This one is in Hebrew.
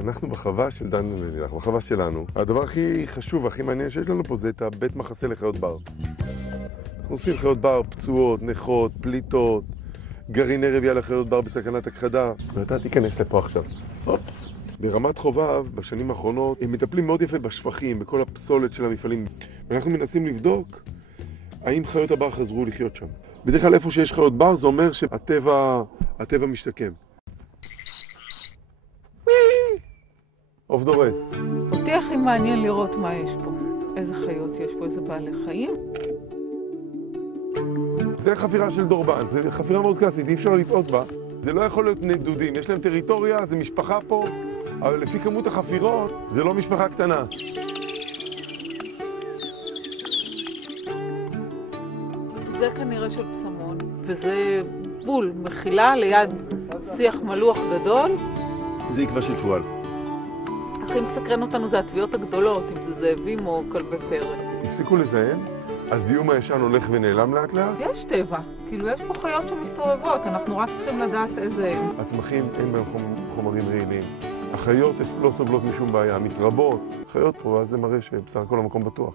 אנחנו בחווה של דן ונילך, בחווה שלנו. הדבר הכי חשוב והכי מעניין שיש לנו פה זה את הבית מחסה לחיות בר. אנחנו עושים חיות בר פצועות, נכות, פליטות, גרעיני רבייה לחיות בר בסכנת הכחדה. ואתה תיכנס לפה עכשיו. ברמת חובב, בשנים האחרונות, הם מטפלים מאוד יפה בשפכים, בכל הפסולת של המפעלים. ואנחנו מנסים לבדוק האם חיות הבר חזרו לחיות שם. בדרך כלל איפה שיש חיות בר זה אומר שהטבע משתקם. עוף דורס. אותי הכי מעניין לראות מה יש פה. איזה חיות יש פה, איזה בעלי חיים. זה חפירה של דורבן, זה חפירה מאוד קלאסית, אי אפשר לטעות בה. זה לא יכול להיות נדודים, יש להם טריטוריה, זה משפחה פה, אבל לפי כמות החפירות, זה לא משפחה קטנה. זה כנראה של פסמון, וזה בול, מחילה ליד שיח מלוח גדול. זה עקבה של שועל. הכי מסקרן אותנו זה הטביעות הגדולות, אם זה זאבים או כלבי פרא. הפסיקו לזהם, הזיהום הישן הולך ונעלם לאט לאט. יש טבע, כאילו יש פה חיות שמסתובבות, אנחנו רק צריכים לדעת איזה הם. הצמחים אין בהם חומרים רעילים. החיות לא סובלות משום בעיה, מתרבות. חיות פה, אז זה מראה שבסך הכל המקום בטוח.